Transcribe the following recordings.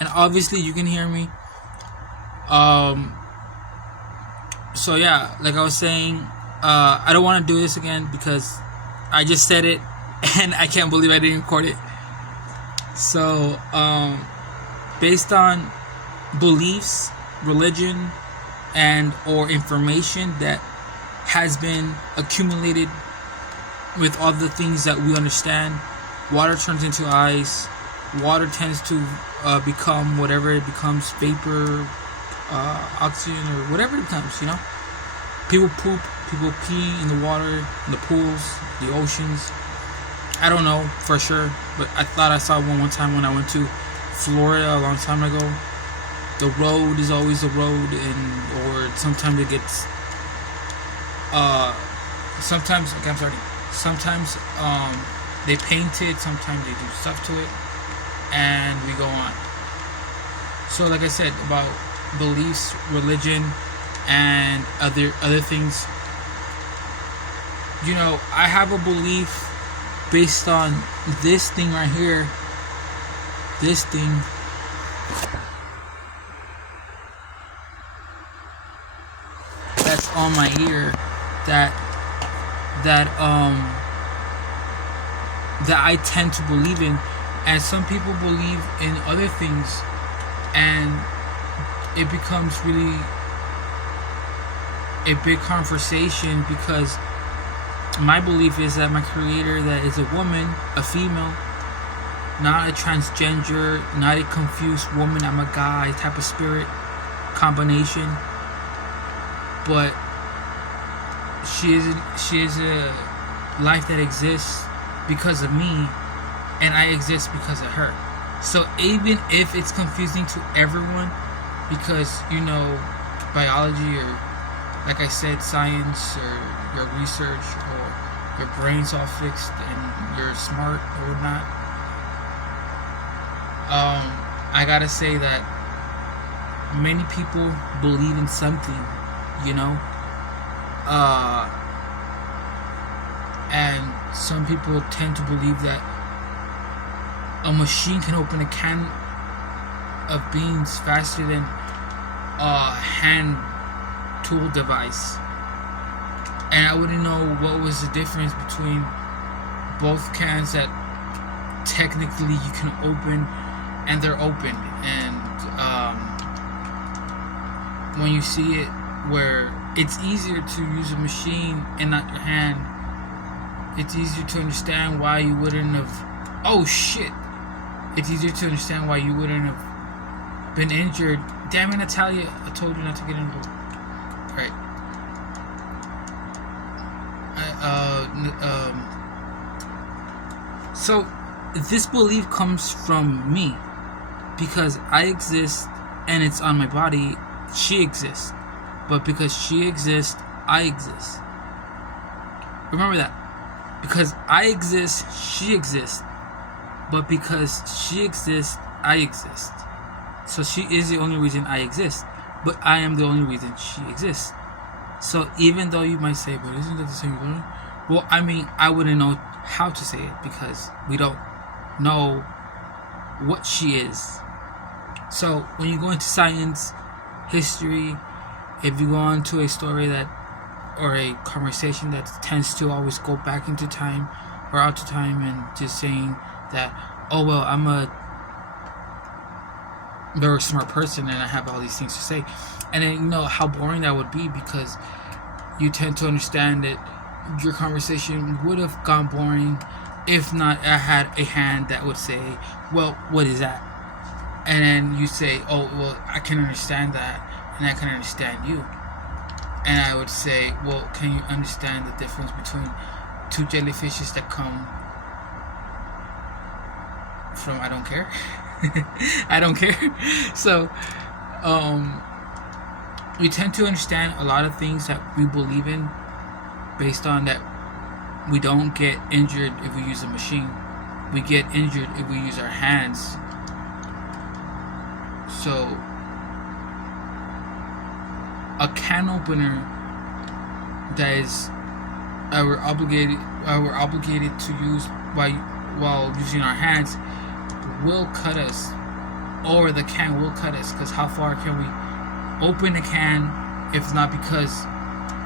and obviously you can hear me. Um, so yeah, like I was saying, I don't want to do this again because I just said it, and I can't believe I didn't record it. So, based on beliefs, religion, and or information that has been accumulated with all the things that we understand, water turns into ice. Water tends to become whatever it becomes, vapor, oxygen, or whatever it becomes. People poop, people pee in the water, in the pools, the oceans. I don't know for sure, but I thought I saw one time when I went to Florida a long time ago. The road is always the road, or sometimes it gets. Sometimes okay, I'm sorry. Sometimes they paint it. Sometimes they do stuff to it, and we go on. So, like I said about beliefs, religion, and other things. I have a belief based on this thing right here. This thing. That's on my ear. That I tend to believe in, and some people believe in other things, and it becomes really a big conversation because my belief is that my creator, that is a woman, a female, not a transgender, not a confused woman, I'm a guy type of spirit combination, but she is a life that exists because of me, and I exist because of her. So even if it's confusing to everyone, because biology, or like I said, science, or your research, or your brain's all fixed and you're smart or not, I gotta say that many people believe in something, and some people tend to believe that a machine can open a can of beans faster than a hand tool device. And I wouldn't know what was the difference between both cans that technically you can open, and they're open. And when you see it where it's easier to use a machine and not your hand, it's easier to understand why you wouldn't have... Oh shit! It's easier to understand why you wouldn't have been injured. Damn it, Natalia! I told you not to get involved. Right. So this belief comes from me because I exist and it's on my body. She exists, but because she exists, I exist. Remember that. Because I exist, she exists, but because she exists, I exist. So she is the only reason I exist, but I am the only reason she exists. So even though you might say, but isn't that the same thing? Well, I mean, I wouldn't know how to say it because we don't know what she is. So when you go into science, history, if you go on to a story that, or a conversation that tends to always go back into time or out to time, and just saying that, oh well, I'm a very smart person and I have all these things to say, and then how boring that would be, because you tend to understand that your conversation would have gone boring if not I had a hand that would say, well, what is that? And then you say, oh well, I can understand that, and I can understand you. And I would say, well, can you understand the difference between two jellyfishes that come from I don't care? I don't care. So, we tend to understand a lot of things that we believe in based on that we don't get injured if we use a machine. We get injured if we use our hands. So, a can opener that is we're obligated to use while using our hands will cut us or the can will cut us. Because how far can we open the can if it's not because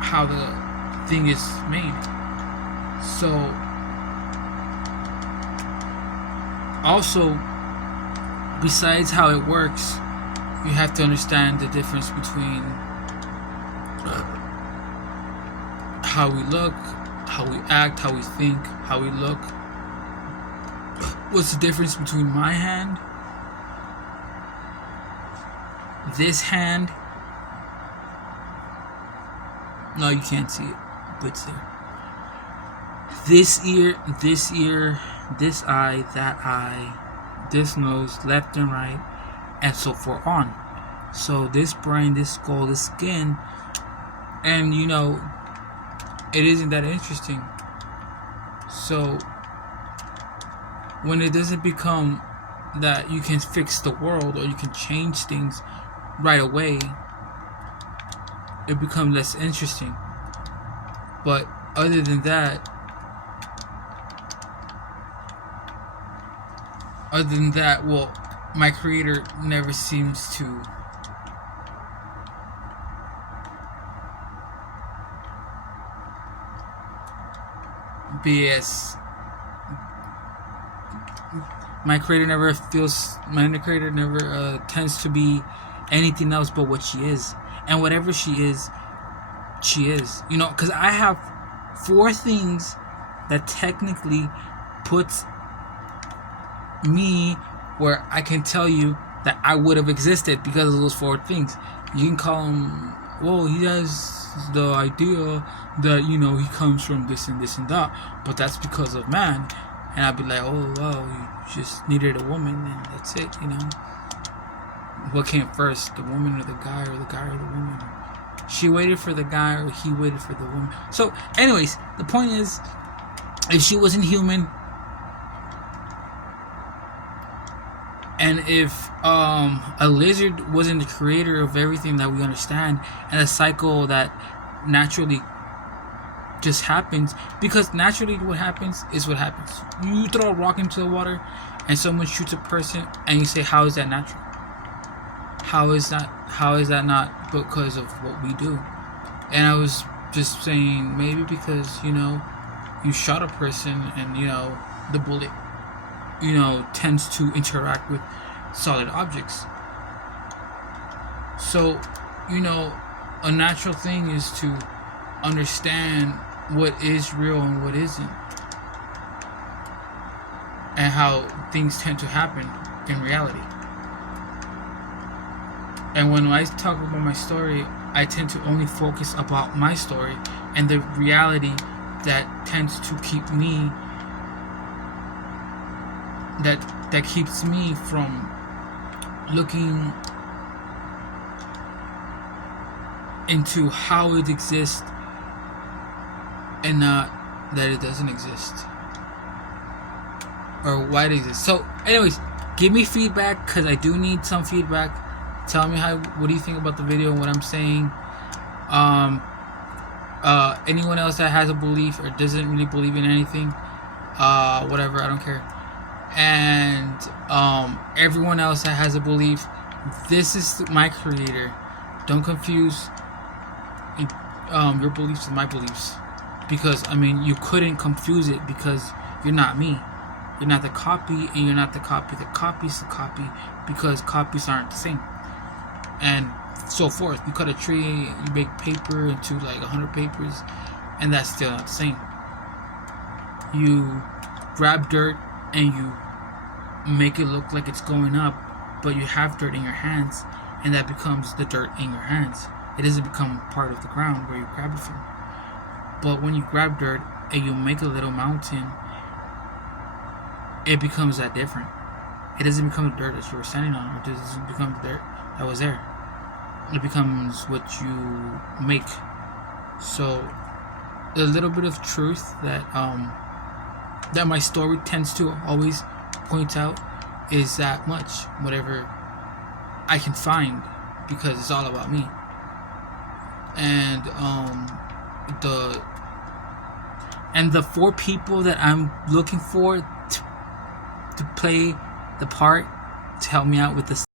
how the thing is made? So also, besides how it works, you have to understand the difference between how we look, how we act, how we think, how we look. What's the difference between my hand, this hand? No, you can't see it, but it's there. This ear, this eye, that eye, this nose, left and right, and so forth on. So this brain, this skull, this skin, and you know, it isn't that interesting. So when it doesn't become that you can fix the world or you can change things right away, it becomes less interesting. But other than that, well, my creator never seems to be as my creator never tends to be anything else but what she is. And whatever she is, you know, because I have 4 things that technically puts me where I can tell you that I would have existed because of those 4 things. You can call him, well, he has the idea that, you know, he comes from this and this and that, but that's because of man. And I'd be like, oh, well, you just needed a woman and that's it, you know. What came first, the woman or the guy, or the guy or the woman? She waited for the guy or he waited for the woman. So anyways, the point is, if she wasn't human, and if a lizard wasn't the creator of everything that we understand, and a cycle that naturally just happens, because naturally what happens is what happens. You throw a rock into the water and someone shoots a person and you say, how is that natural? How is that not because of what we do? And I was just saying, maybe because, you know, you shot a person and, you know, the bullet, you know, tends to interact with solid objects. So, you know, a natural thing is to understand what is real and what isn't, and how things tend to happen in reality. And when I talk about my story, I tend to only focus about my story and the reality that tends to keep me, that keeps me from looking into how it exists and not that it doesn't exist or why it exists. So anyways, give me feedback, because I do need some feedback. Tell me what do you think about the video and what I'm saying. Anyone else that has a belief or doesn't really believe in anything, whatever, I don't care. And everyone else that has a belief, this is my creator. Don't confuse your beliefs with my beliefs, because I mean, you couldn't confuse it, because you're not me. You're not the copy, and you're not the copy. The copy's the copy, because copies aren't the same. And so forth. You cut a tree, you make paper into like 100 papers, and that's still not the same. You grab dirt and you make it look like it's going up, but you have dirt in your hands, and that becomes the dirt in your hands. It doesn't become part of the ground where you grab it from. But when you grab dirt and you make a little mountain, it becomes that different. It doesn't become the dirt that you were standing on, or it doesn't become the dirt that was there. It becomes what you make. So a little bit of truth that that my story tends to always point out is that much, whatever I can find, because it's all about me. And the 4 people that I'm looking for to play the part to help me out with this